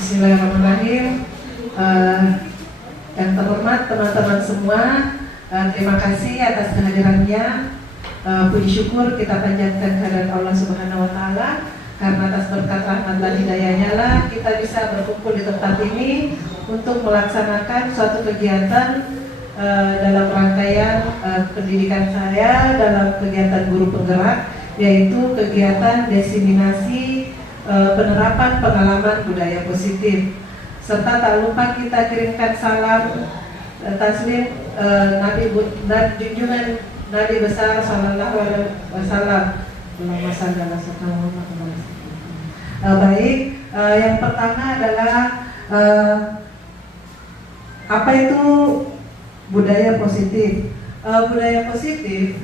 Bismillahirrahmanirrahim. Yang terhormat teman-teman semua, terima kasih atas kehadirannya. Puji syukur kita panjatkan kehadirat Allah Subhanahu wa Ta'ala, karena atas berkat rahmat dan hidayahnya lah kita bisa berkumpul di tempat ini untuk melaksanakan suatu kegiatan dalam rangkaian pendidikan saya dalam kegiatan guru penggerak, yaitu kegiatan diseminasi penerapan pengalaman budaya positif. Serta tak lupa kita kirimkan salam taslim Nabi dan junjungan Nabi besar sallallahu alaihi wasallam. Baik, yang pertama adalah apa itu budaya positif? Budaya positif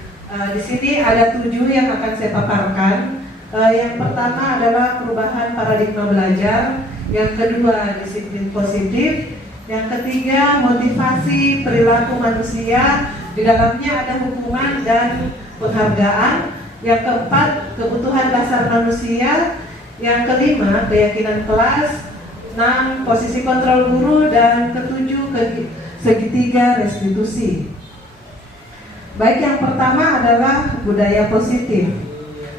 di sini ada 7 yang akan saya paparkan. Yang pertama adalah perubahan paradigma belajar, yang kedua disiplin positif, yang ketiga motivasi perilaku manusia, di dalamnya ada hukuman dan penghargaan, yang keempat kebutuhan dasar manusia, yang kelima keyakinan kelas, 6 posisi kontrol guru, dan ketujuh segitiga restitusi. Baik, yang pertama adalah budaya positif.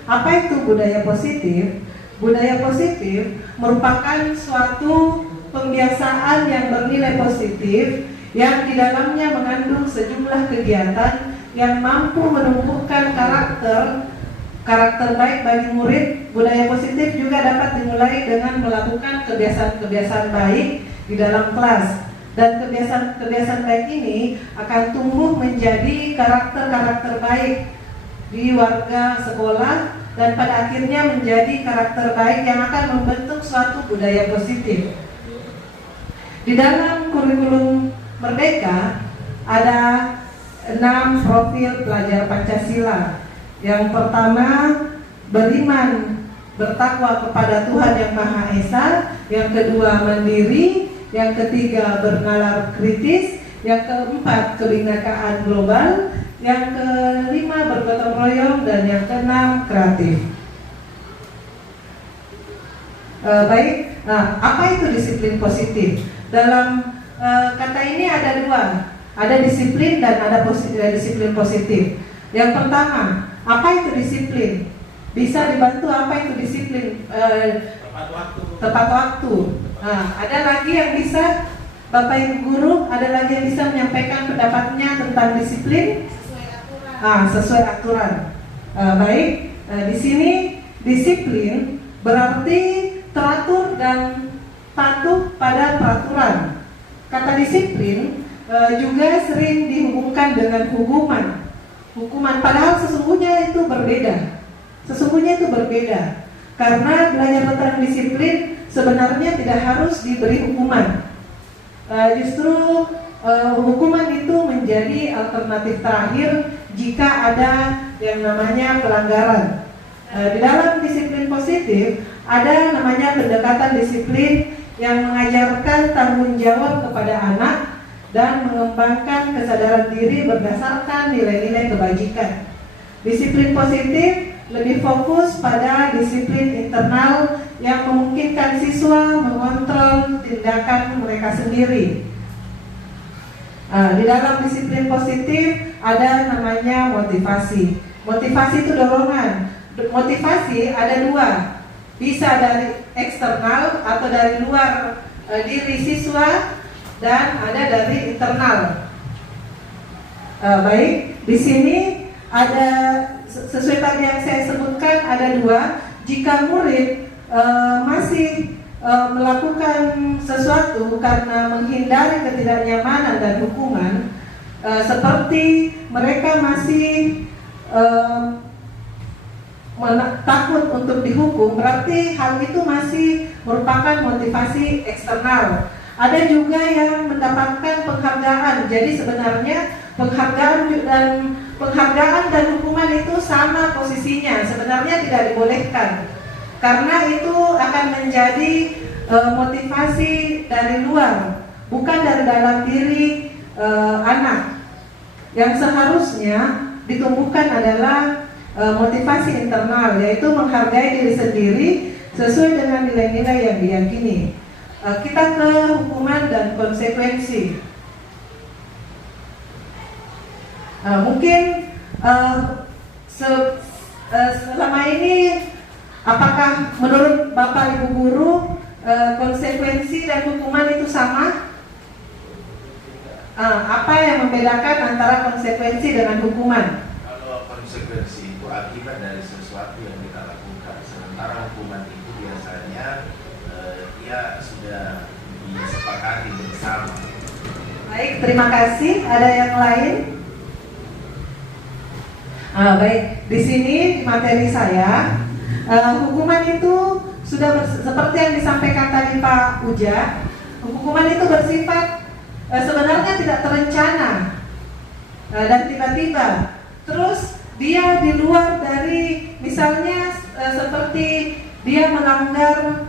Apa itu budaya positif? Budaya positif merupakan suatu pembiasaan yang bernilai positif, yang di dalamnya mengandung sejumlah kegiatan yang mampu menumbuhkan karakter baik bagi murid. Budaya positif juga dapat dimulai dengan melakukan kebiasaan-kebiasaan baik di dalam kelas, dan kebiasaan baik ini akan tumbuh menjadi karakter baik di warga sekolah, dan pada akhirnya menjadi karakter baik yang akan membentuk suatu budaya positif. Di dalam kurikulum Merdeka ada 6 profil pelajar Pancasila. Yang pertama, beriman bertakwa kepada Tuhan Yang Maha Esa. Yang kedua, mandiri. Yang ketiga, bernalar kritis. Yang keempat, kebinekaan global. Yang kelima, bergotong royong. Dan yang keenam, kreatif. Baik, nah, apa itu disiplin positif? Dalam kata ini ada 2, ada disiplin dan ada disiplin positif. Yang pertama, apa itu disiplin? Bisa dibantu apa itu disiplin? Tepat waktu. Nah, ada lagi yang bisa, Bapak Ibu guru, ada lagi yang bisa menyampaikan pendapatnya tentang disiplin? Sesuai aturan. Baik, di sini disiplin berarti teratur dan patuh pada peraturan. Kata disiplin juga sering dihubungkan dengan hukuman, padahal sesungguhnya itu berbeda. Karena belajar tentang disiplin sebenarnya tidak harus diberi hukuman. Justru hukuman itu menjadi alternatif terakhir jika ada yang namanya pelanggaran. Di dalam disiplin positif ada namanya pendekatan disiplin yang mengajarkan tanggung jawab kepada anak dan mengembangkan kesadaran diri berdasarkan nilai-nilai kebajikan. Disiplin positif lebih fokus pada disiplin internal yang memungkinkan siswa mengontrol tindakan mereka sendiri. Di dalam disiplin positif ada namanya motivasi. Motivasi itu dorongan. Motivasi ada 2, bisa dari eksternal atau dari luar diri siswa, dan ada dari internal. Baik, di sini ada sesuai tadi yang saya sebutkan ada 2. Jika murid masih melakukan sesuatu karena menghindari ketidaknyamanan dan hukuman, seperti mereka masih takut untuk dihukum, berarti hal itu masih merupakan motivasi eksternal. Ada juga yang mendapatkan penghargaan. Jadi sebenarnya penghargaan dan hukuman itu sama posisinya. Sebenarnya tidak dibolehkan, karena itu akan menjadi motivasi dari luar, bukan dari dalam diri anak. Yang seharusnya ditumbuhkan adalah motivasi internal, yaitu menghargai diri sendiri sesuai dengan nilai-nilai yang diyakini. Kita ke hukuman dan konsekuensi. Mungkin selama ini apakah menurut Bapak Ibu guru konsekuensi dan hukuman itu sama? Apa yang membedakan antara konsekuensi dengan hukuman? Kalau konsekuensi itu akibat dari sesuatu yang kita lakukan, sementara hukuman itu biasanya dia sudah disepakati bersama. Baik, terima kasih. Ada yang lain? Baik, di sini di materi saya hukuman itu sudah seperti yang disampaikan tadi Pak Uja. Hukuman itu bersifat sebenarnya tidak terencana dan tiba-tiba. Terus dia di luar dari, misalnya seperti dia melanggar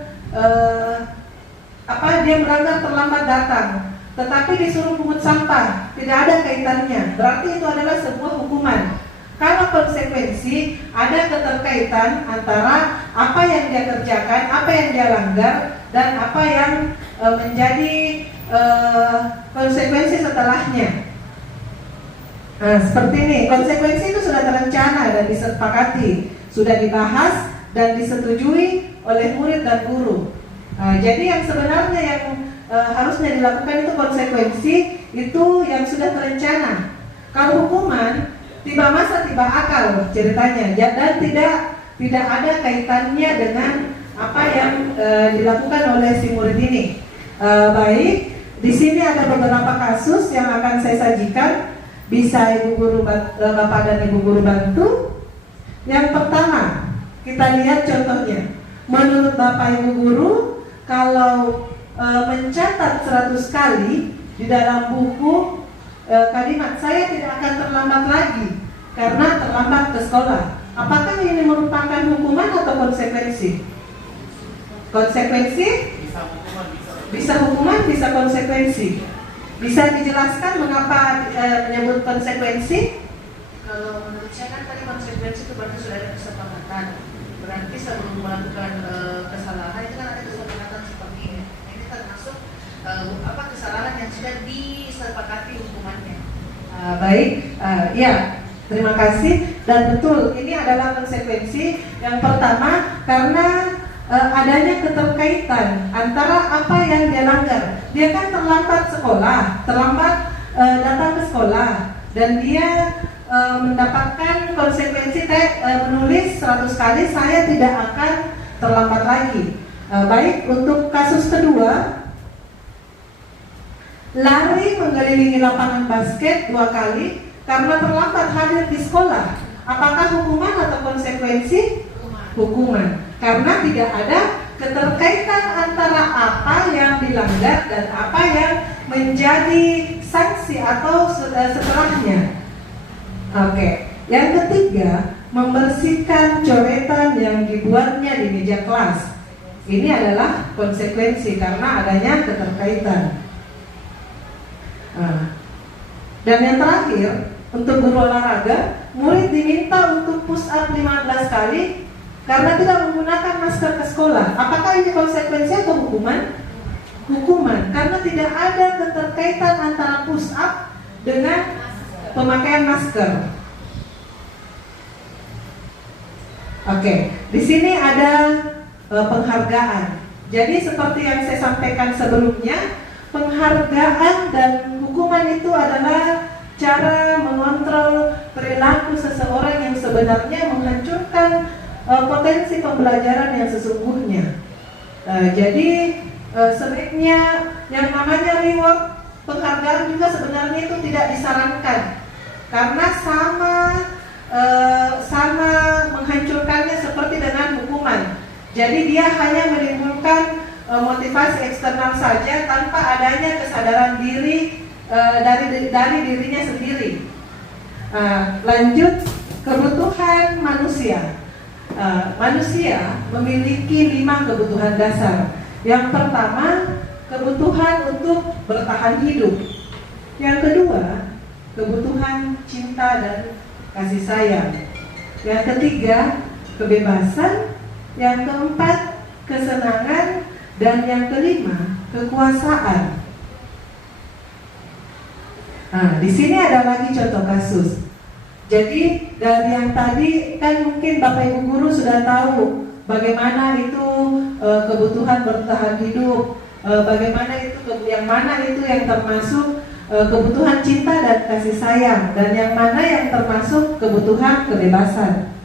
dia melanggar terlambat datang, tetapi disuruh pungut sampah, tidak ada kaitannya. Berarti itu adalah sebuah hukuman. Kalau konsekuensi, ada keterkaitan antara apa yang dia kerjakan, apa yang dia langgar, dan apa yang menjadi konsekuensi setelahnya. Seperti ini, konsekuensi itu sudah terencana dan disepakati, sudah dibahas dan disetujui oleh murid dan guru. Jadi yang sebenarnya yang harusnya dilakukan itu konsekuensi, itu yang sudah terencana. Kalau hukuman, tiba masa tiba akal ceritanya, dan tidak ada kaitannya dengan apa yang dilakukan oleh si murid ini. Baik, di sini ada beberapa kasus yang akan saya sajikan. Bisa Ibu Guru, Bapak dan Ibu Guru bantu. Yang pertama, kita lihat contohnya. Menurut Bapak Ibu Guru, kalau mencatat 100 kali di dalam buku kalimat saya tidak akan terlambat lagi karena terlambat ke sekolah, apakah ini merupakan hukuman atau konsekuensi? Konsekuensi? Bisa hukuman, bisa konsekuensi. Bisa dijelaskan mengapa menyebut konsekuensi? Kalau menurut saya kan tadi konsekuensi itu berarti sudah ada kesepakatan. Berarti sebelum melakukan kesalahan itu kan ada kesepakatan seperti ini. Ini termasuk kesalahan yang sudah disepakati hukumannya. Baik, ya, terima kasih. Dan betul, ini adalah konsekuensi. Yang pertama, karena adanya keterkaitan antara apa yang dia langgar. Dia kan terlambat sekolah, terlambat datang ke sekolah, dan dia mendapatkan konsekuensi menulis 100 kali saya tidak akan terlambat lagi. Baik, untuk kasus kedua, lari mengelilingi lapangan basket 2 kali karena terlambat hadir di sekolah. Apakah hukuman atau konsekuensi? Hukuman. Karena tidak ada keterkaitan antara apa yang dilanggar dan apa yang menjadi sanksi atau setelahnya. Oke. Yang ketiga, membersihkan coretan yang dibuatnya di meja kelas. Ini adalah konsekuensi karena adanya keterkaitan. Dan yang terakhir, untuk guru olahraga, murid diminta untuk push up 15 kali karena tidak menggunakan masker ke sekolah. Apakah ini konsekuensi atau hukuman? Hukuman, karena tidak ada keterkaitan antara push up dengan pemakaian masker. Oke, di sini ada penghargaan. Jadi seperti yang saya sampaikan sebelumnya, penghargaan dan hukuman itu adalah cara mengontrol perilaku seseorang yang sebenarnya menghancurkan potensi pembelajaran yang sesungguhnya. Jadi sebaiknya yang namanya reward, penghargaan juga sebenarnya itu tidak disarankan karena sama menghancurkannya seperti dengan hukuman. Jadi dia hanya menimbulkan motivasi eksternal saja tanpa adanya kesadaran diri dari dirinya sendiri. Lanjut, kebutuhan manusia. Manusia memiliki 5 kebutuhan dasar. Yang pertama, kebutuhan untuk bertahan hidup. Yang kedua, kebutuhan cinta dan kasih sayang. Yang ketiga, kebebasan. Yang keempat, kesenangan. Dan yang kelima, kekuasaan. Nah, di sini ada lagi contoh kasus. Jadi dari yang tadi kan mungkin Bapak Ibu guru sudah tahu bagaimana itu kebutuhan bertahan hidup, bagaimana itu yang mana itu yang termasuk kebutuhan cinta dan kasih sayang, dan yang mana yang termasuk kebutuhan kebebasan.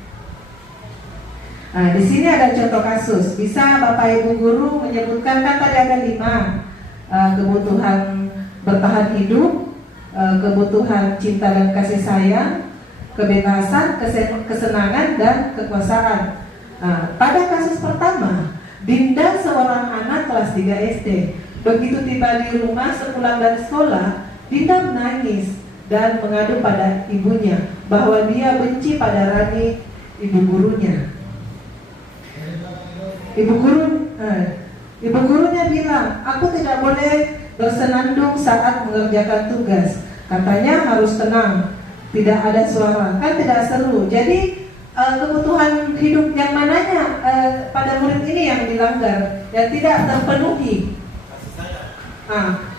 Nah, di sini ada contoh kasus. Bisa Bapak Ibu guru menyebutkan, kan tadi ada 5 kebutuhan bertahan hidup, kebutuhan cinta dan kasih sayang, kebebasan, kesenangan, dan kekuasaan. Nah, pada kasus pertama, Dinda seorang anak kelas 3 SD. Begitu tiba di rumah sepulang dari sekolah, Dinda menangis dan mengadu pada ibunya bahwa dia benci pada Rani, ibu gurunya. Ibu gurunya bilang, aku tidak boleh bersenandung saat mengerjakan tugas. Katanya harus tenang, tidak ada suara, kan tidak seru. Jadi kebutuhan hidup yang mananya pada murid ini yang dilanggar, yang tidak terpenuhi.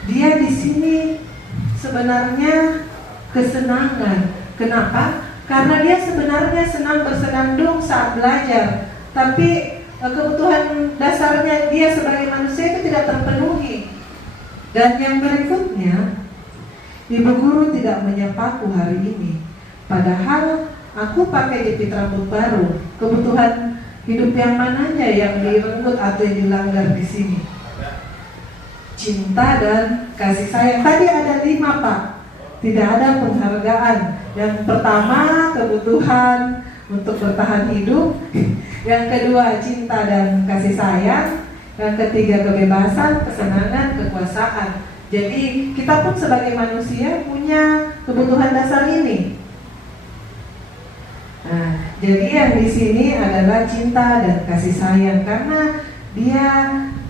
Dia di sini sebenarnya kesenangan. Kenapa? Karena dia sebenarnya senang bersenandung saat belajar, tapi kebutuhan dasarnya dia sebagai manusia itu tidak terpenuhi. Dan yang berikutnya, ibu guru tidak menyapaku hari ini, padahal aku pakai jepit rambut baru. Kebutuhan hidup yang mananya yang direnggut atau yang dilanggar di sini? Cinta dan kasih sayang. Tadi ada 5, Pak. Tidak ada penghargaan. Yang pertama, kebutuhan untuk bertahan hidup. Yang kedua, cinta dan kasih sayang. Yang ketiga, kebebasan, kesenangan, kekuasaan. Jadi kita pun sebagai manusia punya kebutuhan dasar ini. Nah, jadi yang di sini adalah cinta dan kasih sayang, karena dia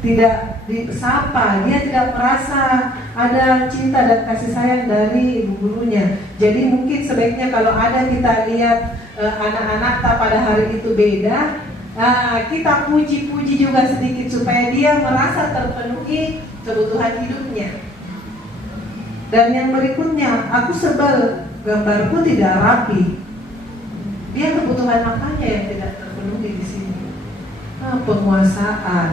tidak disapa, dia tidak merasa ada cinta dan kasih sayang dari ibu gurunya. Jadi mungkin sebaiknya kalau ada kita lihat anak-anak pada hari itu beda, kita puji-puji juga sedikit supaya dia merasa terpenuhi kebutuhan hidupnya. Dan yang berikutnya, aku sebel gambarku tidak rapi. Dia kebutuhan apanya yang tidak terpenuhi di sini? Penguasaan.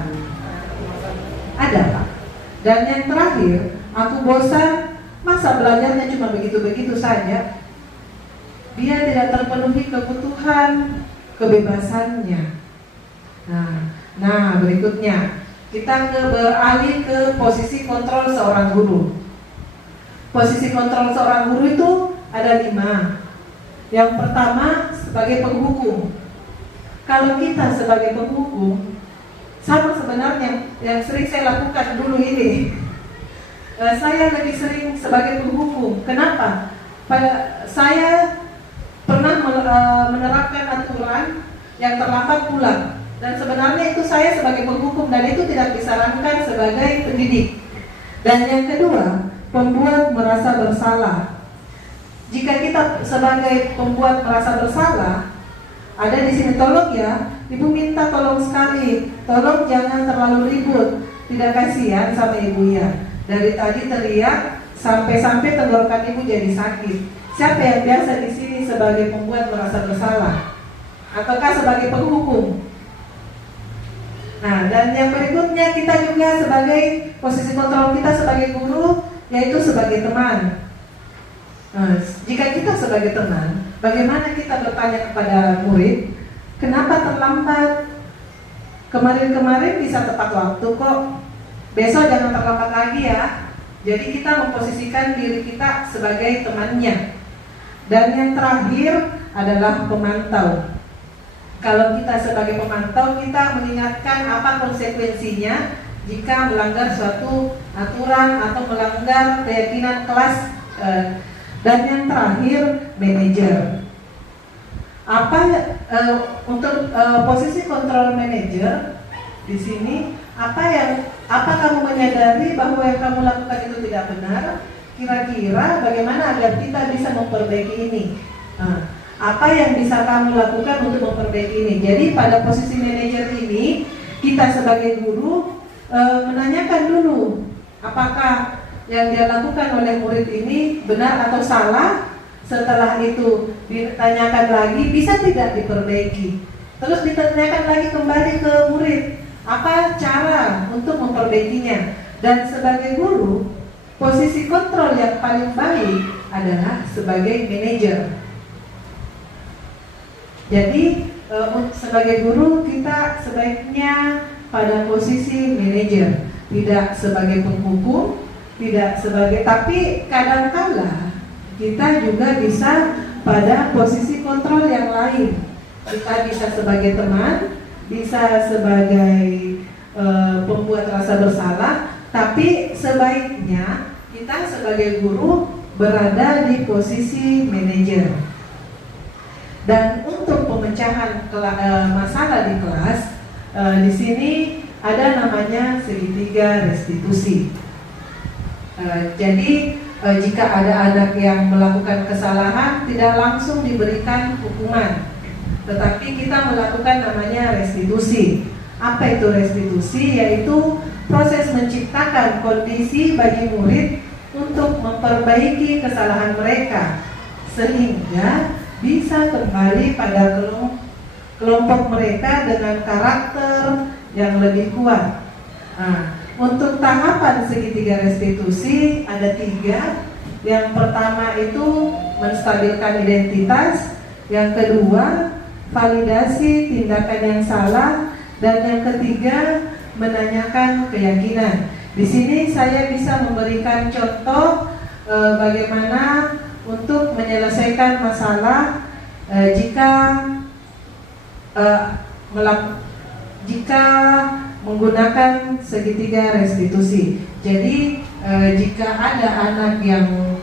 Ada, Pak. Dan yang terakhir, aku bosan, masa belajarnya cuma begitu-begitu saja. Dia tidak terpenuhi kebutuhan kebebasannya. Nah, berikutnya kita beralih ke posisi kontrol seorang guru. Posisi kontrol seorang guru itu ada 5. Yang pertama, sebagai penghukum. Kalau kita sebagai penghukum, sama sebenarnya yang sering saya lakukan dulu ini. Saya lebih sering sebagai penghukum. Kenapa? Saya pernah menerapkan aturan yang terlambat pulang. Dan sebenarnya itu saya sebagai penghukum, dan itu tidak disarankan sebagai pendidik. Dan yang kedua, pembuat merasa bersalah. Jika kita sebagai pembuat merasa bersalah, ada di sini, tolong ya, ibu minta tolong sekali, tolong jangan terlalu ribut, tidak kasihan sama ibu ya. Dari tadi teriak sampai tenggorokan ibu jadi sakit. Siapa yang biasa di sini sebagai pembuat merasa bersalah? Ataukah sebagai penghukum? Nah, dan yang berikutnya, kita juga sebagai posisi kontrol kita sebagai guru, yaitu sebagai teman. Nah, jika kita sebagai teman, bagaimana kita bertanya kepada murid, kenapa terlambat? Kemarin bisa tepat waktu kok, besok jangan terlambat lagi ya. Jadi kita memposisikan diri kita sebagai temannya. Dan yang terakhir adalah pemantau. Kalau kita sebagai pemantau, kita mengingatkan apa konsekuensinya jika melanggar suatu aturan atau melanggar keyakinan kelas. Dan yang terakhir, manajer. Untuk posisi kontrol manajer di sini, apa kamu menyadari bahwa yang kamu lakukan itu tidak benar? Kira-kira bagaimana agar kita bisa memperbaiki ini? Apa yang bisa kamu lakukan untuk memperbaiki ini? Jadi pada posisi manajer ini, kita sebagai guru menanyakan dulu apakah yang dia lakukan oleh murid ini benar atau salah. Setelah itu ditanyakan lagi, bisa tidak diperbaiki. Terus ditanyakan lagi kembali ke murid, apa cara untuk memperbaikinya. Dan sebagai guru, posisi kontrol yang paling baik adalah sebagai manajer. Jadi sebagai guru kita sebaiknya pada posisi manajer, tidak sebagai penghukum, tidak sebagai, tapi kadang-kala kita juga bisa pada posisi kontrol yang lain. Kita bisa sebagai teman, bisa sebagai pembuat rasa bersalah, tapi sebaiknya kita sebagai guru berada di posisi manajer. Dan untuk pemecahan masalah di kelas, di sini ada namanya segitiga restitusi. Jadi jika ada anak yang melakukan kesalahan, tidak langsung diberikan hukuman, tetapi kita melakukan namanya restitusi. Apa itu restitusi? Yaitu proses menciptakan kondisi bagi murid untuk memperbaiki kesalahan mereka, sehingga bisa kembali pada kelompok mereka dengan karakter yang lebih kuat. Untuk tahapan segitiga restitusi ada 3. Yang pertama itu menstabilkan identitas, yang kedua validasi tindakan yang salah, dan yang ketiga menanyakan keyakinan. Di sini saya bisa memberikan contoh bagaimana untuk menyelesaikan masalah jika menggunakan segitiga restitusi. Jadi jika ada anak yang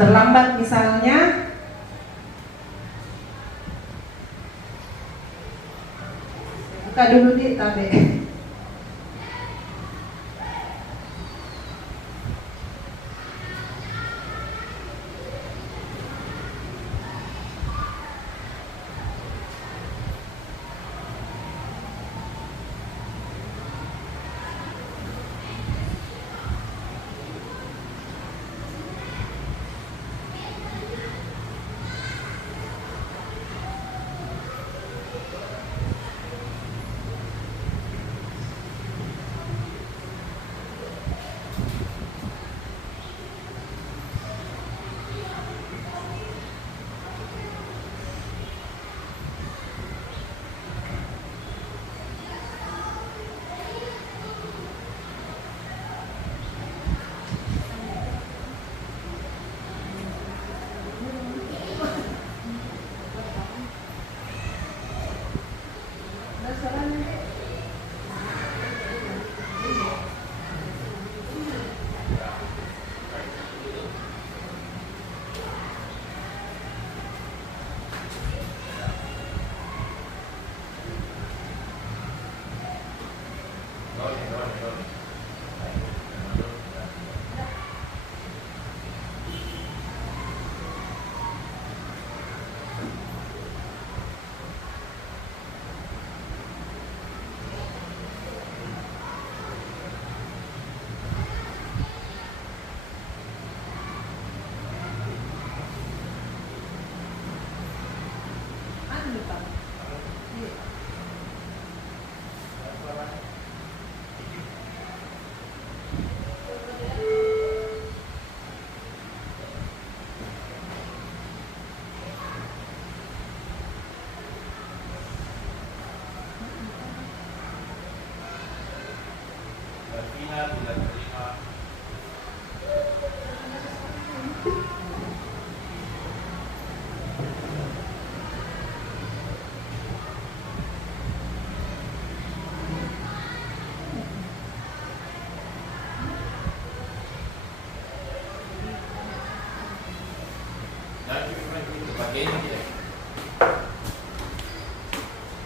terlambat misalnya, buka dulu di tabe.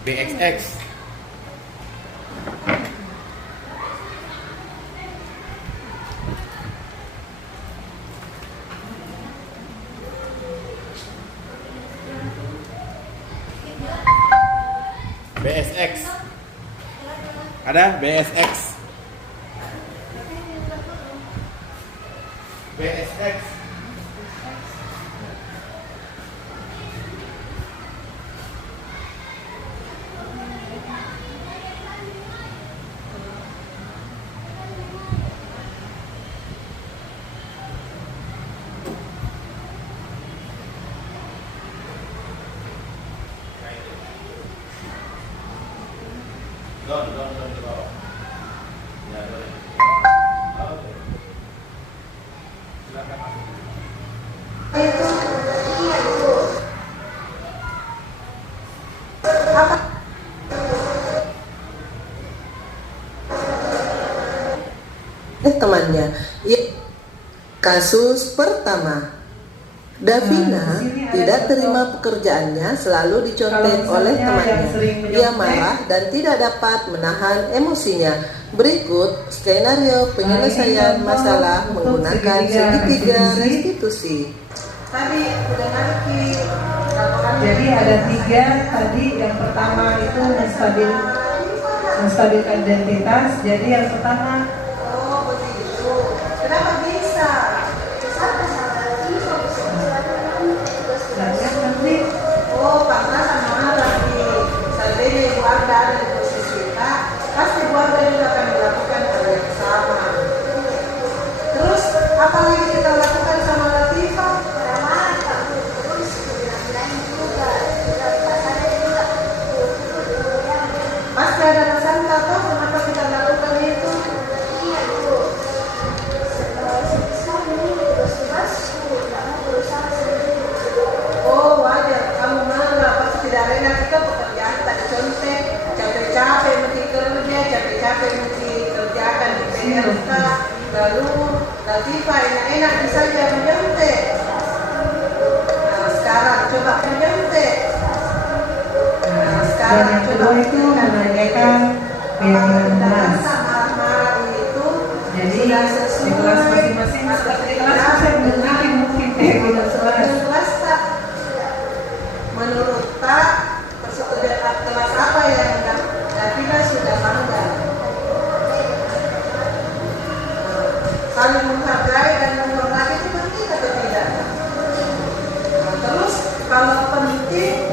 BXX. BSX. Ada BSX. BSX. Don di bawah. Ya, boleh. Oke. Silakan masuk. Temannya. Kasus pertama, Davina tidak terima pekerjaannya, selalu dicontek oleh temannya. Ia marah dan tidak dapat menahan emosinya. Berikut skenario penyelesaian masalah menggunakan segitiga restitusi. Tadi udah ngerti. Jadi ada 3 tadi. Yang pertama itu menstabilkan identitas. Jadi yang pertama, Oh begitu. Kenapa bisa? dan yang penting Oh karena sama lagi. Seandainya ibu Anda ada di posisi kita, pasti ibu Anda juga akan melakukan hal yang sama. Terus apa lagi kita lakukan sama Latifah? Pasti ada alasan atau kenapa kita lakukan itu? Oh wajar, kamu marah pasti tidak rela kita pekerjaan tak dicontek, capek-capek mesti kerja, capek-capek mesti kerjakan di PRK, lalu Latifah enak-enak bisa saja menyontek. Nah sekarang coba menyontek. Nah dan sekarang yang coba kedua itu menanyakan keyakinan kelas. marah itu Jadi di kelas masing-masing seperti di kelas bisa mungkin keyakinan kelas. Menurut Tak, persetujuan kelas apa yang Davina sudah bangga? Saling menghargai dan menghormati itu penting atau tidak? Nah, terus kalau penting,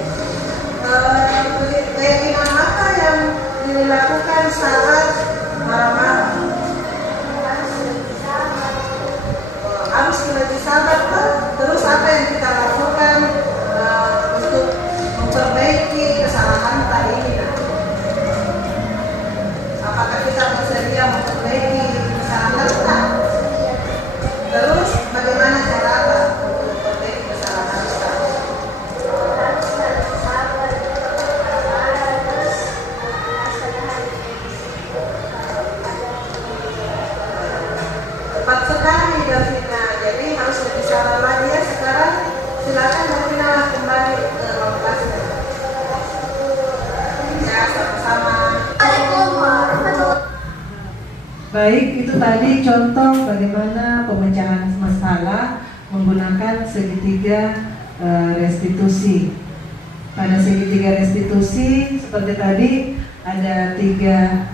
keyakinan apa yang dilakukan saat marah-marah? Harus lebih sabar Pak. Terus apa yang kita lakukan untuk memperbaiki kesalahan tadi ini? Apakah kita bersedia memperbaiki kesalahan kita? Terus bagaimana cara untuk memperbaiki kesalahan kita? Tepat sekali Davina. Jadi harus lebih sabar lagi ya. Sekarang silakan Davina kembali ke ruang kelasnya. Ya sama-sama. Baik, itu tadi contoh bagaimana pemecahan masalah menggunakan segitiga restitusi. Pada segitiga restitusi seperti tadi ada 3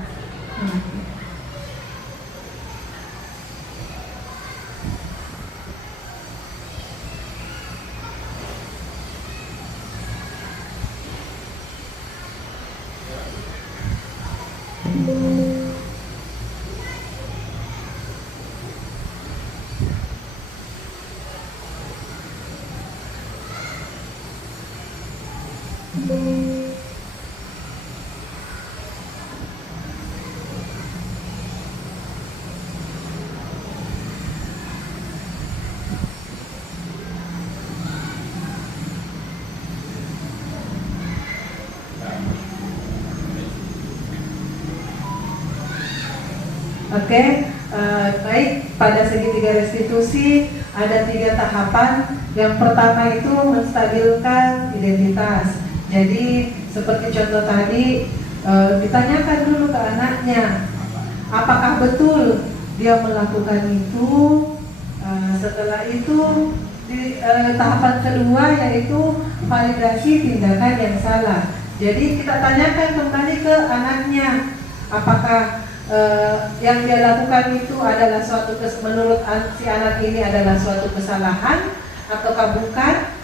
Oke, baik, pada segitiga restitusi ada 3 tahapan. Yang pertama itu menstabilkan identitas. Jadi seperti contoh tadi, ditanyakan dulu ke anaknya, apakah betul dia melakukan itu. Setelah itu tahapan kedua yaitu validasi tindakan yang salah. Jadi kita tanyakan kembali ke anaknya, apakah yang dia lakukan itu adalah menurut si anak ini adalah suatu kesalahan ataukah bukan.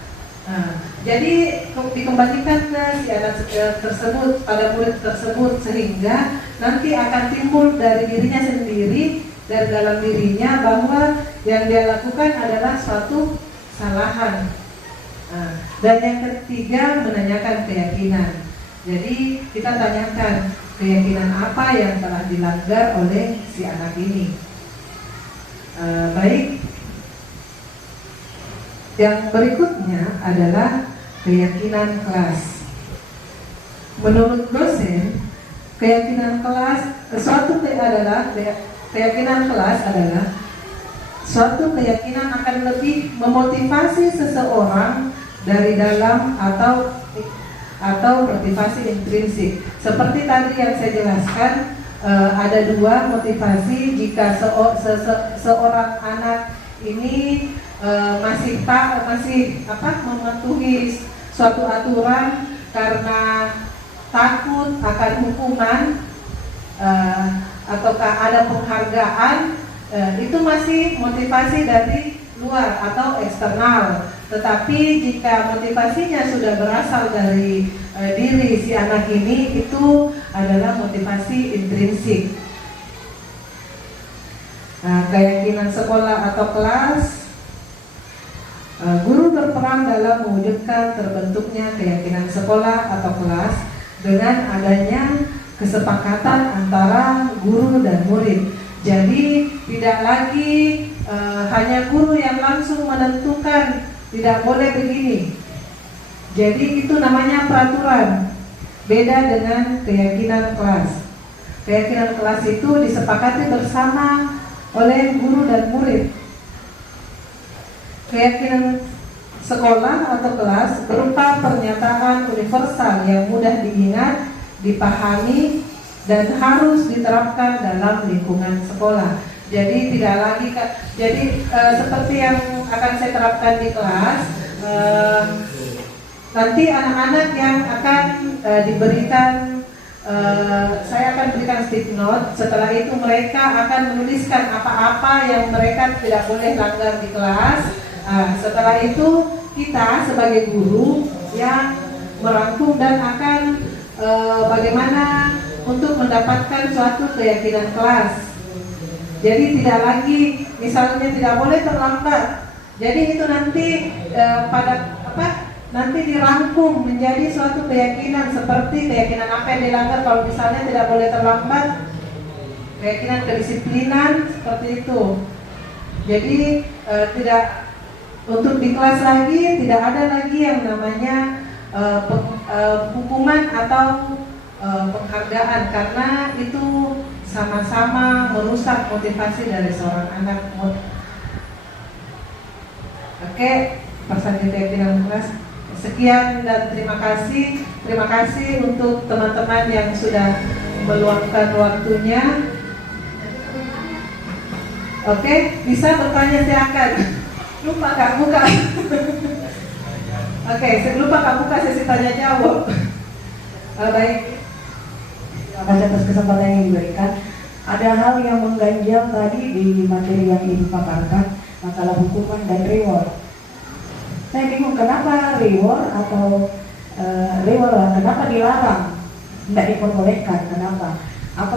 Jadi dikembalikan ke si anak tersebut pada murid tersebut, sehingga nanti akan timbul dari dirinya sendiri, dari dalam dirinya, bahwa yang dia lakukan adalah suatu kesalahan. Dan yang ketiga, menanyakan keyakinan. Jadi kita tanyakan keyakinan apa yang telah dilanggar oleh si anak ini. Baik. Yang berikutnya adalah keyakinan kelas. Menurut dosen, keyakinan kelas keyakinan kelas adalah suatu keyakinan akan lebih memotivasi seseorang dari dalam atau motivasi intrinsik. Seperti tadi yang saya jelaskan, ada dua motivasi jika seorang anak ini masih mematuhi suatu aturan karena takut akan hukuman ataukah ada penghargaan, itu masih motivasi dari luar atau eksternal. Tetapi jika motivasinya sudah berasal dari diri si anak ini, itu adalah motivasi intrinsik. Keyakinan sekolah atau kelas. Guru berperan dalam mewujudkan terbentuknya keyakinan sekolah atau kelas dengan adanya kesepakatan antara guru dan murid. Jadi tidak lagi hanya guru yang langsung menentukan tidak boleh begini. Jadi itu namanya peraturan. Beda dengan keyakinan kelas. Keyakinan kelas itu disepakati bersama oleh guru dan murid. Keyakinan sekolah atau kelas berupa pernyataan universal yang mudah diingat, dipahami, dan harus diterapkan dalam lingkungan sekolah. Jadi tidak lagi seperti yang akan saya terapkan di kelas, nanti anak-anak yang akan diberikan, saya akan berikan stick note. Setelah itu mereka akan menuliskan apa-apa yang mereka tidak boleh langgar di kelas. Setelah itu kita sebagai guru yang merangkum dan akan bagaimana untuk mendapatkan suatu keyakinan kelas. Jadi tidak lagi misalnya tidak boleh terlambat. Jadi itu nanti nanti dirangkum menjadi suatu keyakinan, seperti keyakinan apa yang dilanggar. Kalau misalnya tidak boleh terlambat, keyakinan kedisiplinan seperti itu. Jadi tidak untuk di kelas lagi tidak ada lagi yang namanya hukuman atau penghargaan, karena itu sama-sama merusak motivasi dari seorang anak. Oke, pesan keyakinan kelas. Sekian dan terima kasih. Terima kasih untuk teman-teman yang sudah meluangkan waktunya. Oke, bisa bertanya silakan. Lupa Kak buka. Oke, lupa Kak buka sesi tanya jawab. Baik. Terima kasih atas kesempatan yang diberikan. Ada hal yang mengganjal tadi di materi yang Ibu paparkan, masalah hukuman dan reward. Saya bingung kenapa reward atau kenapa dilarang, tidak diperbolehkan, kenapa? Apa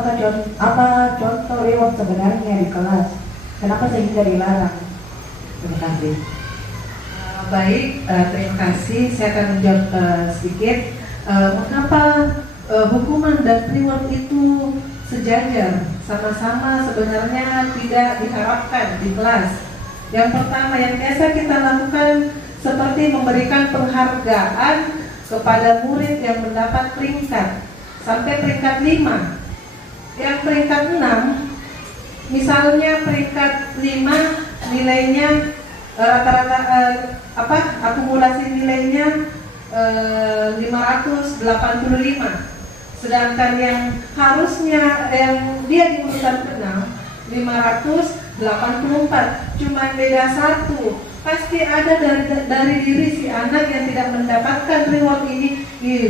contoh reward sebenarnya di kelas? Kenapa sehingga dilarang? Terima kasih. Baik, terima kasih. Saya akan menjawab sedikit. Mengapa hukuman dan reward itu sejajar, sama-sama sebenarnya tidak diharapkan di kelas. Yang pertama yang biasa kita lakukan seperti memberikan penghargaan kepada murid yang mendapat peringkat sampai peringkat 5. Yang peringkat 6, misalnya peringkat 5 nilainya rata-rata akumulasi nilainya 585, sedangkan yang harusnya yang dia di urutan ke-6 584, cuma beda 1. Pasti ada dari diri si anak yang tidak mendapatkan reward ini.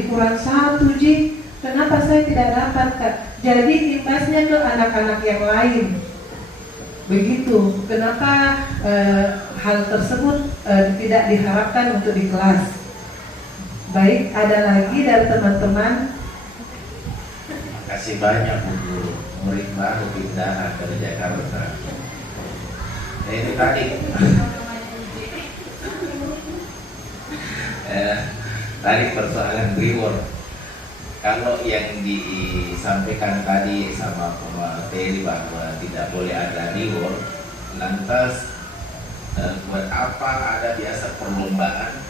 Kurang 1 Ji, kenapa saya tidak dapat, Kak? Jadi imbasnya ke anak-anak yang lain. Begitu. Kenapa hal tersebut tidak diharapkan untuk di kelas? Baik, ada lagi dari teman-teman. Kasih banyak Bu Guru, murid baru pindahan ke Jakarta. Nah, itu tadi. Tadi persoalan reward. Kalau yang disampaikan tadi sama pemateri bahwa tidak boleh ada reward, lantas buat apa ada biasa perlombaan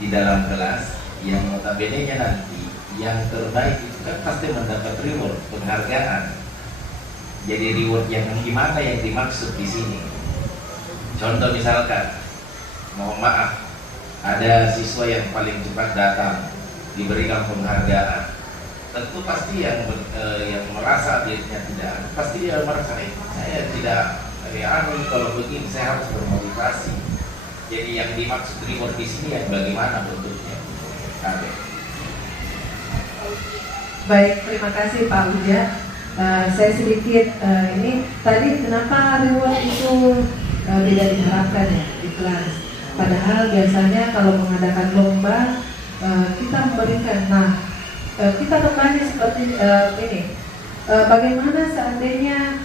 di dalam kelas yang notabene-nya nanti yang terbaik itu kan pasti mendapat reward, penghargaan. Jadi reward yang gimana yang dimaksud di sini? Contoh misalkan, mohon maaf, ada siswa yang paling cepat datang diberikan penghargaan. Tentu pasti yang merasa dirinya tidak, pasti dia merasa saya tidak kalau begini saya harus bermotivasi. Jadi yang dimaksud reward di sini yang bagaimana bentuknya? Baik, terima kasih Pak Uja. Saya sedikit ini tadi kenapa reward itu tidak diharapkan ya di kelas. Padahal biasanya kalau mengadakan lomba kita memberikan. Nah, kita kembali seperti ini. Bagaimana seandainya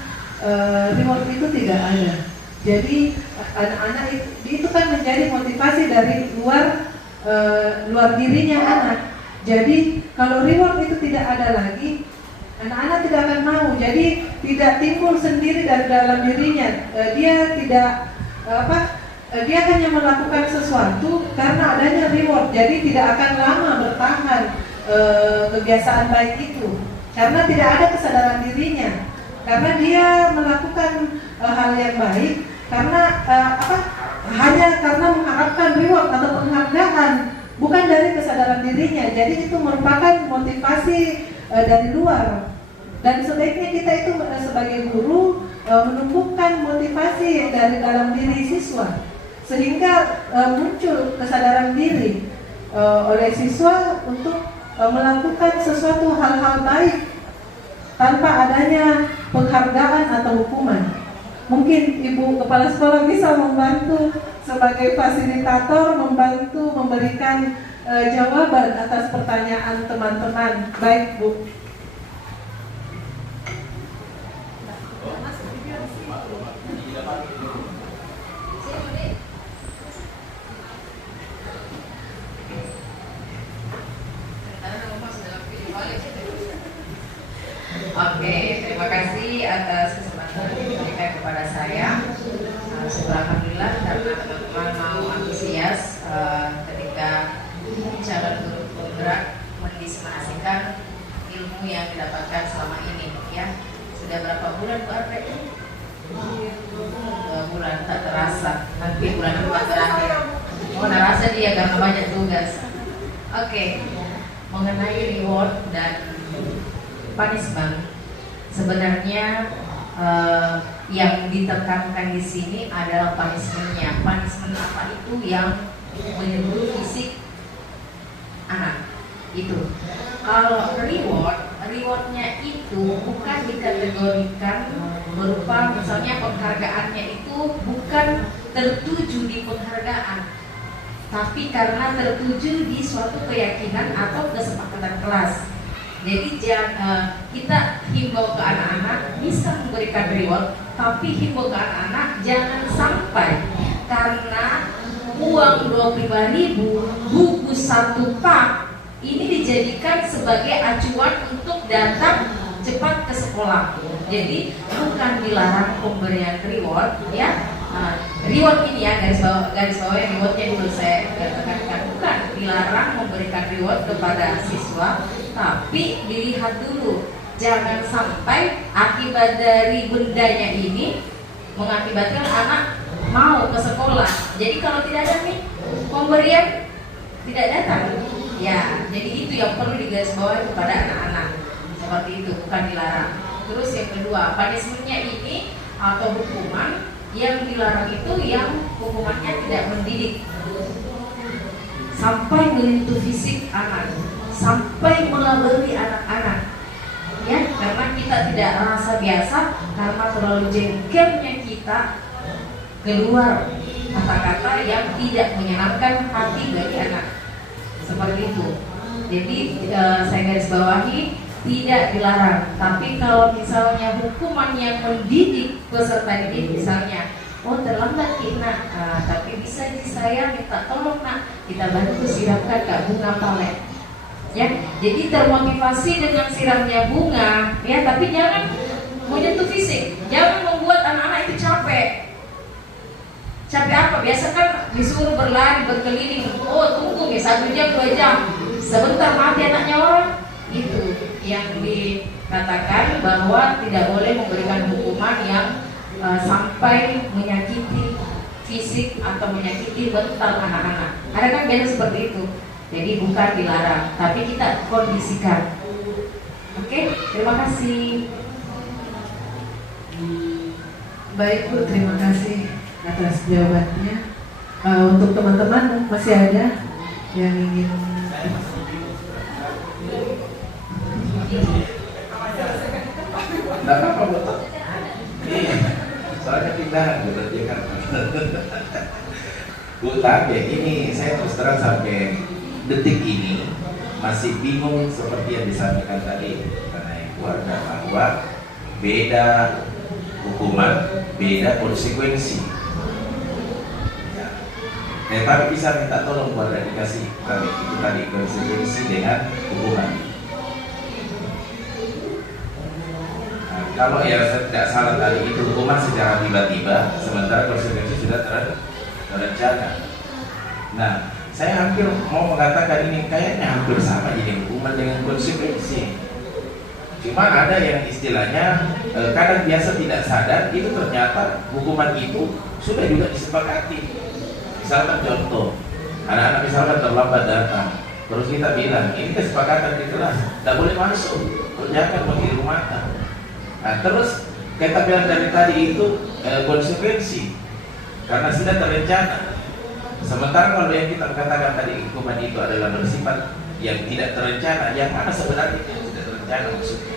reward itu tidak ada? Jadi anak-anak itu kan menjadi motivasi dari luar dirinya anak. Jadi kalau reward itu tidak ada lagi, anak-anak tidak akan mau. Jadi tidak timbul sendiri dari dalam dirinya. Dia tidak dia hanya melakukan sesuatu karena adanya reward. Jadi tidak akan lama bertahan kebiasaan baik itu karena tidak ada kesadaran dirinya. Karena dia melakukan hal yang baik karena hanya karena mengharapkan reward atau penghargaan, bukan dari kesadaran dirinya. Jadi itu merupakan motivasi dari luar. Dan sebaiknya kita itu sebagai guru menumbuhkan motivasi dari dalam diri siswa sehingga muncul kesadaran diri oleh siswa untuk melakukan sesuatu hal-hal baik tanpa adanya penghargaan atau hukuman. Mungkin Ibu Kepala Sekolah bisa membantu sebagai fasilitator, membantu memberikan jawaban atas pertanyaan teman-teman. Baik, Bu. Oke, terima kasih atas kesempatan yang diberikan kepada saya. Alhamdulillah karena teman-teman mau antusias ketika bicara turut bergerak mendiseminasikan ilmu yang didapatkan selama ini. Ya, sudah berapa bulan Bu Arpe? 2 bulan, tak terasa. Nanti bulan depan terakhir. Oh, terasa dia karena banyak tugas. Oke, mengenai reward dan punishment, sebenarnya yang ditekankan di sini adalah punishment-nya. Punishment apa itu yang menyentuh fisik anak itu. Kalau rewardnya itu bukan dikategorikan berupa misalnya penghargaannya itu bukan tertuju di penghargaan, tapi karena tertuju di suatu keyakinan atau kesepakatan kelas. Jadi kita himbau ke anak-anak bisa memberikan reward, tapi himbau ke anak-anak jangan sampai karena uang 25.000 buku 1 pak ini dijadikan sebagai acuan untuk datang cepat ke sekolah. Jadi bukan dilarang pemberian reward, ya. Reward ini ya garis bawah rewardnya dulu saya tekankan, bukan dilarang memberikan reward kepada siswa, tapi dilihat dulu jangan sampai akibat dari bendanya ini mengakibatkan anak mau ke sekolah. Jadi kalau tidak ada nih pemberian tidak datang, ya. Jadi itu yang perlu digarisbawahi kepada anak-anak, seperti itu, bukan dilarang. Terus yang kedua, punishment-nya ini atau hukuman yang dilarang itu yang hukumannya tidak mendidik sampai menyentuh fisik anak, sampai melabeli anak-anak, ya, karena kita tidak rasa biasa karena terlalu jengkelnya kita keluar kata-kata yang tidak menyenangkan hati bagi anak, seperti itu. Jadi saya garis bawahi, tidak dilarang, tapi kalau misalnya hukuman yang mendidik peserta didik, misalnya terlambat nak, tapi bisa saya minta tolong nak, kita bantu siramkan Kak bunga palet, ya. Jadi termotivasi dengan siramnya bunga, ya, tapi jangan menyentuh fisik, jangan membuat anak-anak itu capek. Capek apa? Biasa kan disuruh berlari, berkeliling, tunggu ya 1 jam 2 jam, sebentar mati anaknya orang. Itu yang dikatakan bahwa tidak boleh memberikan hukuman yang sampai menyakiti fisik atau menyakiti mental anak-anak. Ada kan biasa seperti itu. Jadi bukan dilarang, tapi kita kondisikan. Oke, terima kasih. Baik Bu, terima kasih atas jawabannya. Untuk teman-teman masih ada yang ingin Tidak apa-apa betul. Iya, soalnya pindahan betul Jakarta. Bu, tapi ini saya terus terang sampai detik ini masih bingung seperti yang disampaikan tadi karena keluarga bahwa beda hukuman, beda konsekuensi. Ya. Tapi bisa minta tolong buat dikasih kami itu tadi konsekuensi dengan hukuman. Kalau ya saya tidak salah tadi itu hukuman secara tiba-tiba, sementara konsekuensi sudah terencana. Nah, saya hampir mau mengatakan ini kayaknya hampir sama jadi hukuman dengan konsekuensi. Cuma ada yang istilahnya kadang biasa tidak sadar itu ternyata hukuman itu sudah juga disepakati. Misalkan contoh, anak-anak misalkan terlambat datang, terus kita bilang ini kesepakatan di kelas, tidak boleh masuk, kerjakan di rumah. Nah, terus kita bilang dari tadi itu konsekuensi karena sudah terencana. Sementara kalau yang kita katakan tadi hukuman itu adalah bersifat yang tidak terencana, yang mana sebenarnya yang tidak terencana maksudnya.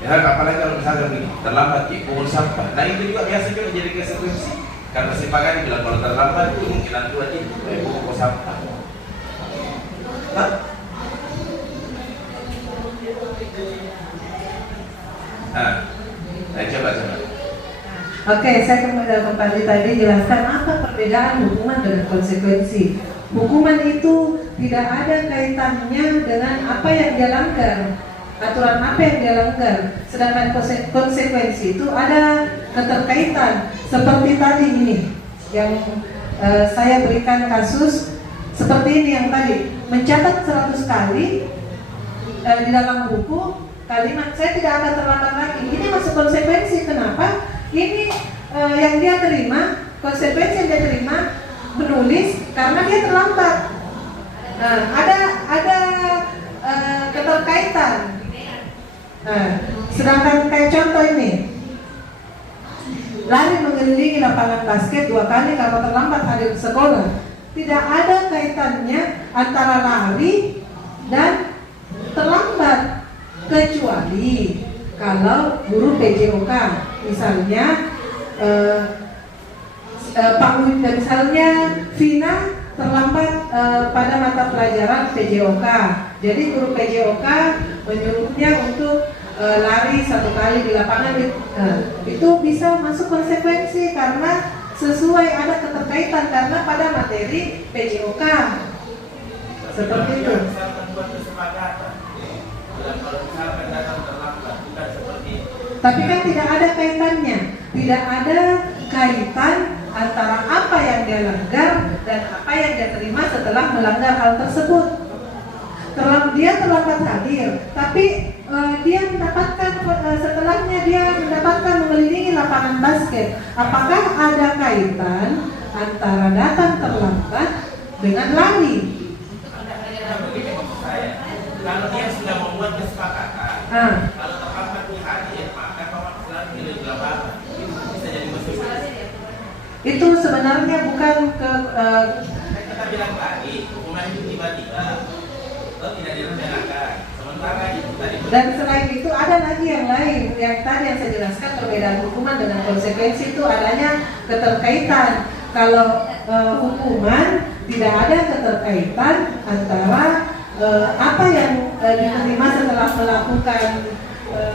Ya, apalagi kalau misalnya begini, terlambat pungut sampah. Nah itu juga biasa juga jadi konsekuensi karena si Pak bilang kalau terlambat itu kemungkinan itu aja pungut sampah. Nah, coba. Oke, saya kembali tadi jelaskan apa perbedaan hukuman dengan konsekuensi. Hukuman itu tidak ada kaitannya dengan apa yang dia langgar, aturan apa yang dia langgar. Sedangkan konsekuensi itu ada keterkaitan. Seperti tadi ini yang saya berikan kasus seperti ini yang tadi mencatat 100 kali di dalam buku kalimat saya tidak akan terlambat lagi. Ini masuk konsekuensi. Kenapa? Ini yang dia terima, konsekuensi yang dia terima menulis karena dia terlambat. Nah, ada keterkaitan. Nah, sedangkan kayak contoh ini, lari mengelilingi lapangan basket 2 kali kalau terlambat hadir sekolah, tidak ada kaitannya antara lari dan terlambat, kecuali kalau guru PJOK misalnya misalnya Vina terlambat pada mata pelajaran PJOK, jadi guru PJOK menyuruhnya untuk lari 1 kali di lapangan, itu bisa masuk konsekuensi karena sesuai ada keterkaitan karena pada materi PJOK seperti itu. Tapi kan tidak ada kaitannya, tidak ada kaitan antara apa yang dia langgar dan apa yang dia terima setelah melanggar hal tersebut. Dia terlambat hadir, tapi dia mendapatkan setelahnya dia mendapatkan mengelilingi lapangan basket. Apakah ada kaitan antara datang terlambat dengan lari? Kalau dia sudah membuat kesepakatan, kalau terlambat hadir, maka lari lebih lama. Itu bisa jadi konsekuensi. Itu sebenarnya bukan ke kita bilang tadi hukuman itu tiba-tiba. Oh, tidak direncanakan. Sementara itu tadi. Dan selain itu ada lagi yang lain, yang tadi yang saya jelaskan perbedaan hukuman dengan konsekuensi itu adanya keterkaitan. Kalau hukuman tidak ada keterkaitan antara apa yang diterima setelah melakukan,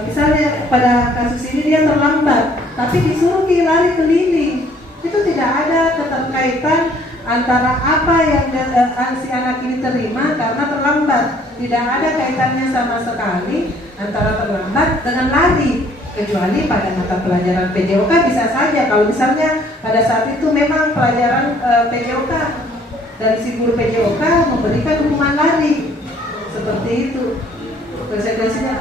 misalnya pada kasus ini dia terlambat, tapi disuruh lari keliling, itu tidak ada keterkaitan antara apa yang si anak ini terima karena terlambat. Tidak ada kaitannya sama sekali antara terlambat dengan lari, kecuali pada mata pelajaran PJOK bisa saja. Kalau misalnya pada saat itu memang pelajaran PJOK dan si guru PJOK memberikan hukuman lari, seperti itu konsekuensinya.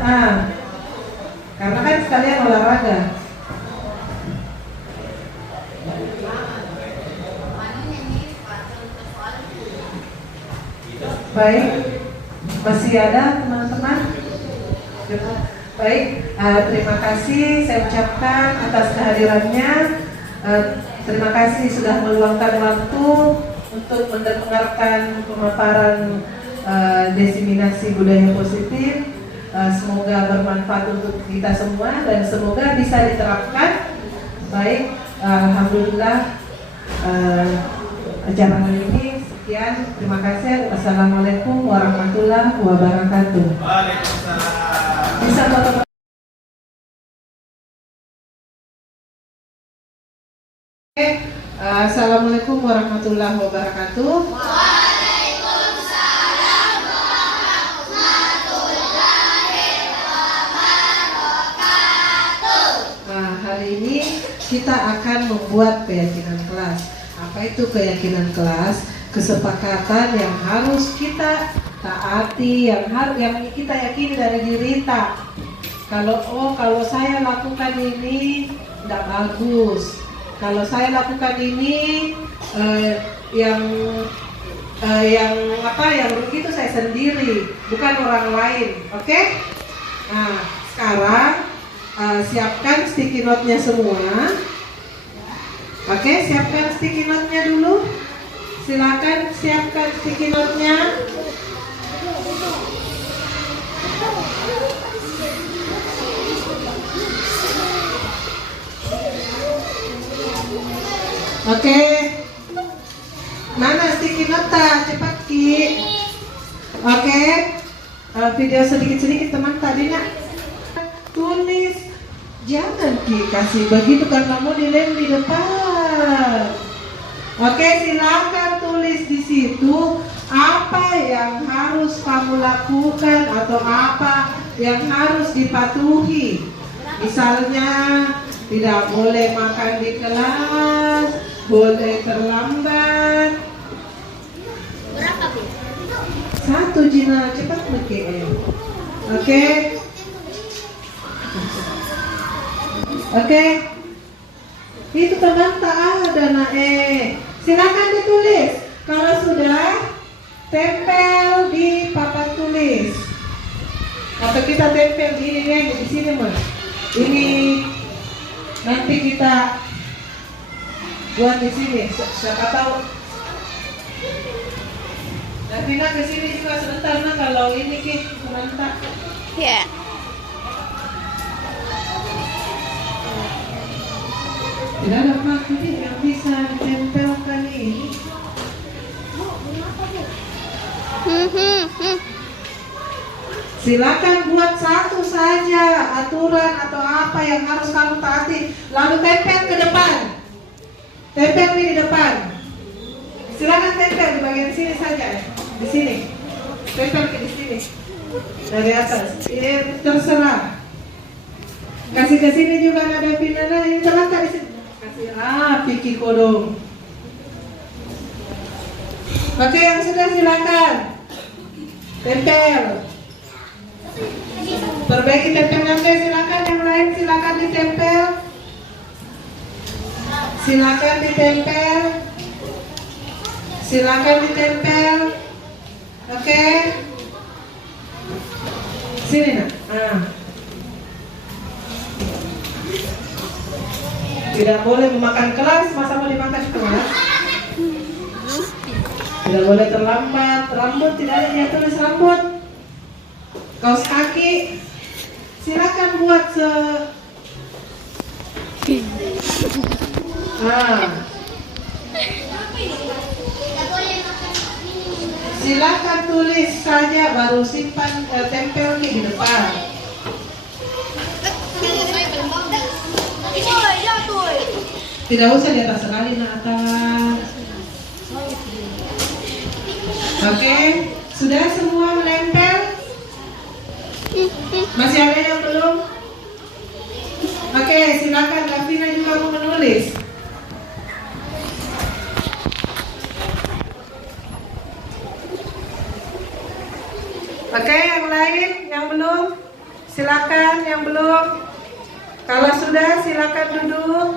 Karena kan sekalian olahraga. Baik, masih ada teman-teman? Baik, terima kasih saya ucapkan atas kehadirannya. Terima kasih sudah meluangkan waktu untuk mendengarkan pemaparan diseminasi budaya positif. Semoga bermanfaat untuk kita semua dan semoga bisa diterapkan. Baik, alhamdulillah acara hari ini sekian. Terima kasih. Assalamualaikum warahmatullahi wabarakatuh. Waalaikumsalam. Bisa foto. Assalamualaikum warahmatullahi wabarakatuh. Waalaikumsalam warahmatullahi wabarakatuh. Hari ini kita akan membuat keyakinan kelas. Apa itu keyakinan kelas? Kesepakatan yang harus kita taati, yang kita yakini dari diri kita. Kalau saya lakukan ini tidak bagus. Kalau saya lakukan ini yang rugi itu saya sendiri, bukan orang lain. Oke? Nah, sekarang siapkan sticky note-nya semua. Oke, siapkan sticky note-nya dulu. Silakan siapkan sticky note-nya. Oke. Mana sticky note? Cepat Ki. Oke. Video sedikit-sedikit teman tadinya. Tulis. Jangan Ki kasih begitu kan kamu dilem di depan. Oke, silakan tulis di situ apa yang harus kamu lakukan atau apa yang harus dipatuhi. Misalnya tidak boleh makan di kelas, boleh terlambat. Berapa, Bu? 1 Jina, cepat Meki. Oke. Oke. Itu teman tak ada nae. Silakan ditulis. Kalau sudah, tempel di papan tulis. Atau kita tempel di sini Mas. Ini nanti kita buat di sini. Siapa tahu. Nanti nak ke sini juga sebentar nak kalau ini kita sebentar. Ya. Tidak ada magnet yang bisa ditempelkan ini. Silakan buat satu saja aturan atau apa yang harus kamu taati, lalu tempel ke depan. Tempel di depan. Silakan tempel di bagian sini saja, di sini. Tempel di sini. Dari atas. Ini terserah. Kasih ke sini juga ada pinana ini terletak di sini. Piki kodong. Oke, yang sudah silakan tempel. Perbaiki tempelnya, silakan yang lain silakan ditempel. Silakan ditempel. Silakan ditempel. Oke. Sini nak. Tidak boleh memakan kelas, masa mau dimakan kelas? Tidak boleh terlambat, rambut tidak ada yang tulis rambut. Kaos kaki silakan buat silakan tulis saja baru simpan tempel di depan. Tidak usah di atas sekali atas. Oke, sudah semua menempel? Masih ada yang belum? Oke, silakan Davina juga mau menulis. Oke, yang lain yang belum? Silakan yang belum. Kalau sudah silakan duduk.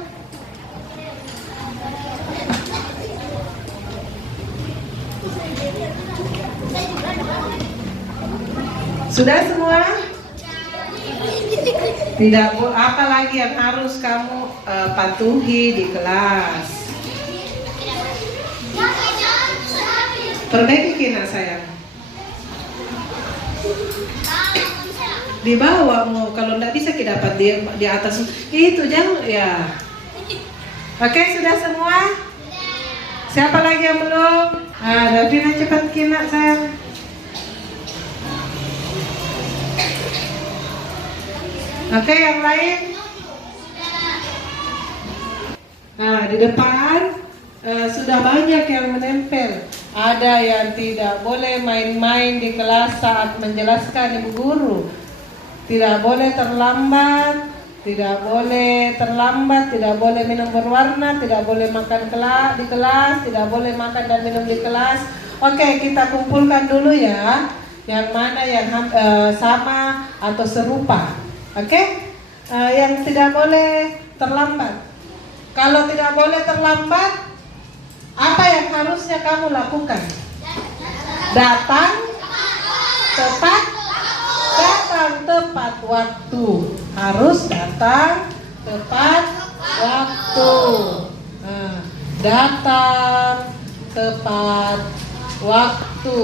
Sudah semua? Tidak, apa lagi yang harus kamu patuhi di kelas? Perbaiki kina sayang. Di bawah mau, kalau tidak bisa kita dapat di atas itu jangan ya. Oke, sudah semua? Siapa lagi yang belum? Davina cepat kina sayang. Oke, yang lain? Nah, di depan sudah banyak yang menempel. Ada yang tidak boleh main-main di kelas saat menjelaskan ibu guru. Tidak boleh terlambat, tidak boleh minum berwarna, tidak boleh makan di kelas, tidak boleh makan dan minum di kelas. Oke, kita kumpulkan dulu ya, yang mana yang sama atau serupa. Oke, yang tidak boleh terlambat. Kalau tidak boleh terlambat, apa yang harusnya kamu lakukan? Datang tepat waktu. Harus datang tepat waktu. Datang tepat waktu.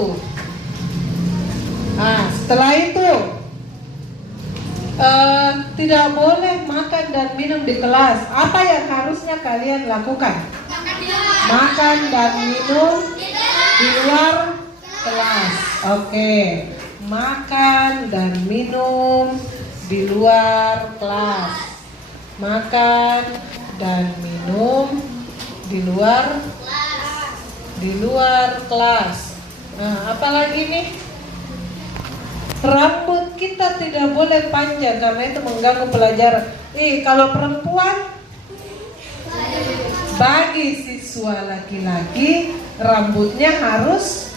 Setelah itu tidak boleh makan dan minum di kelas. Apa yang harusnya kalian lakukan? Makan dan minum di luar kelas. Oke. Makan dan minum di luar kelas. Makan dan minum di luar kelas. Apalagi nih? Rambut kita tidak boleh panjang karena itu mengganggu pelajaran. Kalau perempuan, bagi siswa laki-laki rambutnya harus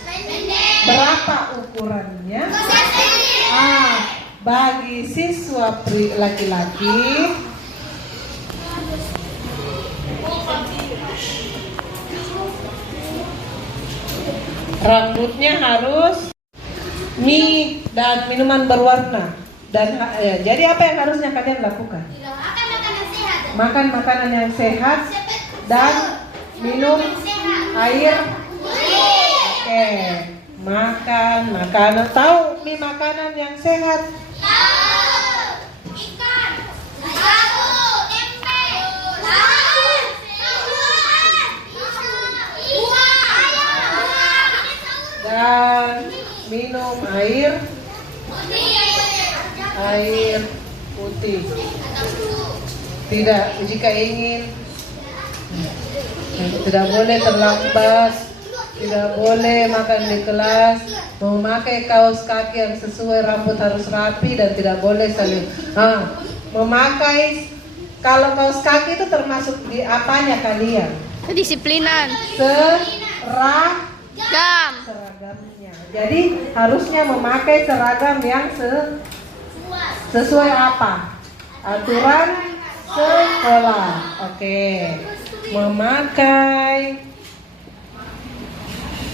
berapa ukurannya? Bagi siswa laki-laki rambutnya harus mie dan minuman berwarna. Dan jadi apa yang harusnya kalian lakukan? Makan makanan yang sehat dan minum air. Oke, makan makanan. Tahu mie makanan yang sehat? Ikan, tahu, tempe, tahu, dan minum air putih. Tidak, jika ingin tidak boleh terlambat, tidak boleh makan di kelas, memakai kaos kaki yang sesuai, rambut harus rapi dan tidak boleh saling memakai. Kalau kaos kaki itu termasuk di apanya kalian? Kedisiplinan. Seragamnya. Jadi harusnya memakai seragam yang sesuai apa? Aturan sekolah. Oke.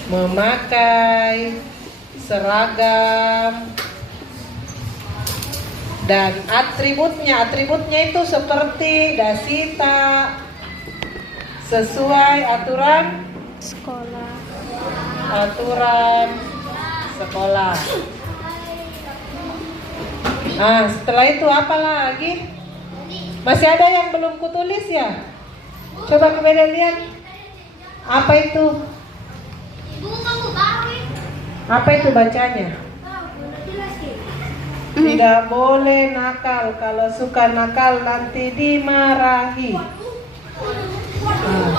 Memakai seragam dan atributnya itu seperti dasita sesuai aturan sekolah. Nah, setelah itu apa lagi? Masih ada yang belum kutulis ya? Coba kemudian lihat. Apa itu? Apa itu bacanya? Tidak boleh nakal. Kalau suka nakal nanti dimarahi. Nah.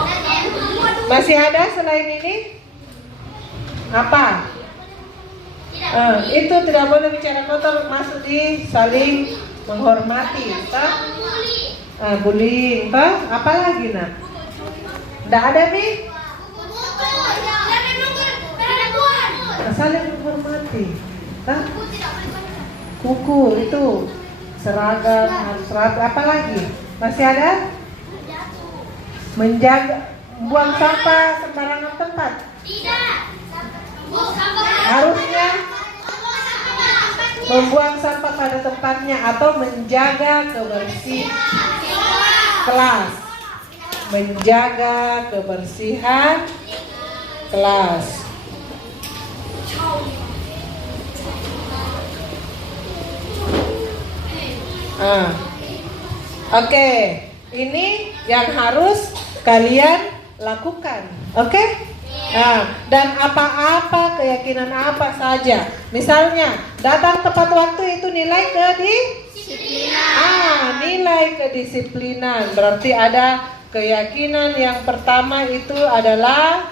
Masih ada selain ini? Apa? Itu tidak boleh bicara kotor, masuk di saling menghormati. Bullying. Apa lagi nak? Tidak ada nih? Saling menghormati. Kuku itu seragam, harus rapi. Apa lagi? Masih ada? Menjaga, buang sampah sembarangan tempat. Tidak. Harusnya membuang sampah pada tempatnya atau menjaga kebersihan kelas. Menjaga kebersihan kelas. Oke, ini yang harus kalian lakukan. Oke? Nah, dan apa-apa keyakinan apa saja. Misalnya, datang tepat waktu itu nilai kedisiplinan. Nilai kedisiplinan. Berarti ada keyakinan yang pertama itu adalah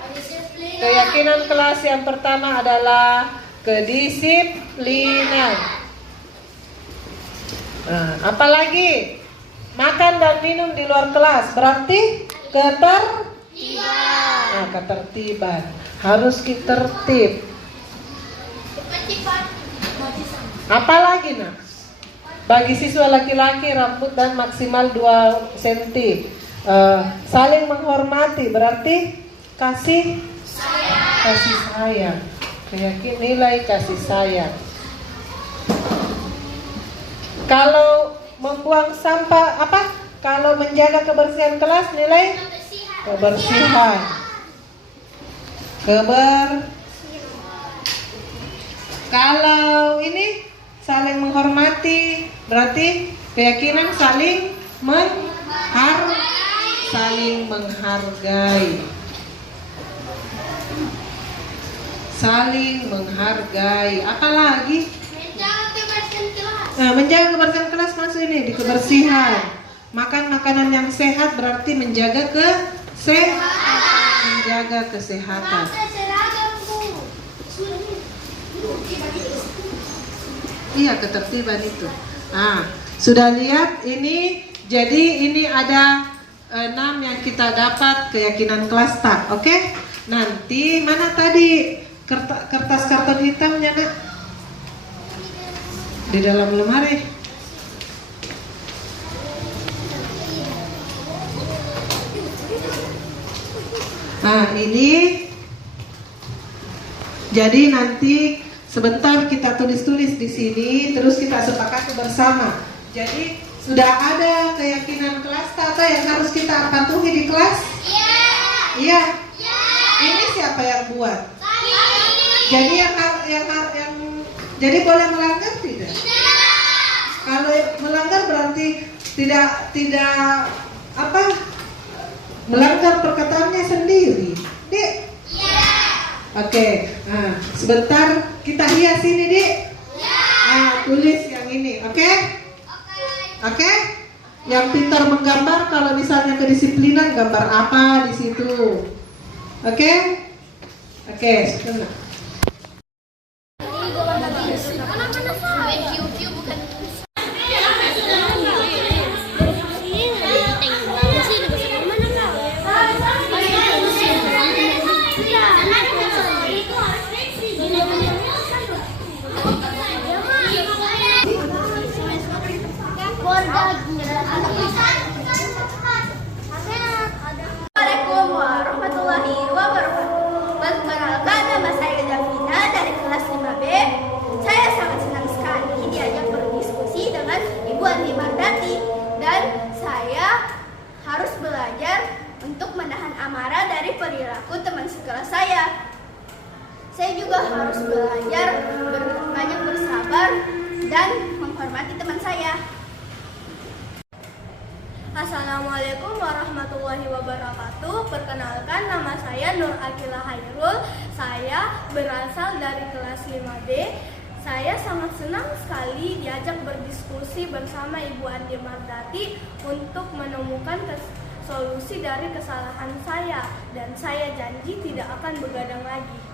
keyakinan kelas yang pertama adalah kedisiplinan. Apalagi makan dan minum di luar kelas berarti ketertiban. Harus tertib. Apalagi nak? Bagi siswa laki-laki rambut dan maksimal 2 cm. Saling menghormati berarti kasih sayang. Nilai kasih sayang. Kalau membuang sampah kalau menjaga kebersihan kelas nilai kebersihan. Kalau ini saling menghormati berarti keyakinan saling menghargai. Saling menghargai. Apalagi? Menjaga kebersihan kelas masuk ini di kebersihan. Makan makanan yang sehat berarti menjaga kesehatan. Iya, ketertiban itu. Sudah lihat ini. Jadi ini ada 6 yang kita dapat keyakinan kelas tak. Oke? Nanti mana tadi kertas karton hitamnya nak? Di dalam lemari. Ini jadi nanti sebentar kita tulis-tulis di sini, terus kita sepakati bersama. Jadi sudah ada keyakinan kelas atau yang harus kita patuhi di kelas? Iya. Ini siapa yang buat? Jadi jadi boleh melanggar tidak? Kalau melanggar berarti tidak melanggar perkataannya sendiri. Dik? Oke. Sebentar kita hias ini, Dik. Tulis yang ini, oke? Oke? Yang pintar menggambar kalau misalnya kedisiplinan gambar apa di situ. Oke? Oke, sebentar. Assalamualaikum warahmatullahi wabarakatuh. Perkenalkan, nama saya Davina dari kelas 5B. Saya sangat senang sekali diajak berdiskusi dengan Ibu Andi Mardati, dan saya harus belajar untuk menahan amarah dari perilaku teman sekelas saya. Saya juga harus belajar banyak bersabar dan menghormati menghormati teman saya. Assalamualaikum warahmatullahi wabarakatuh. Perkenalkan, nama saya Nur Akila Hairul. Saya berasal dari kelas 5B. Saya sangat senang sekali diajak berdiskusi bersama Ibu Andi Mardati untuk menemukan solusi dari kesalahan saya, dan saya janji tidak akan begadang lagi.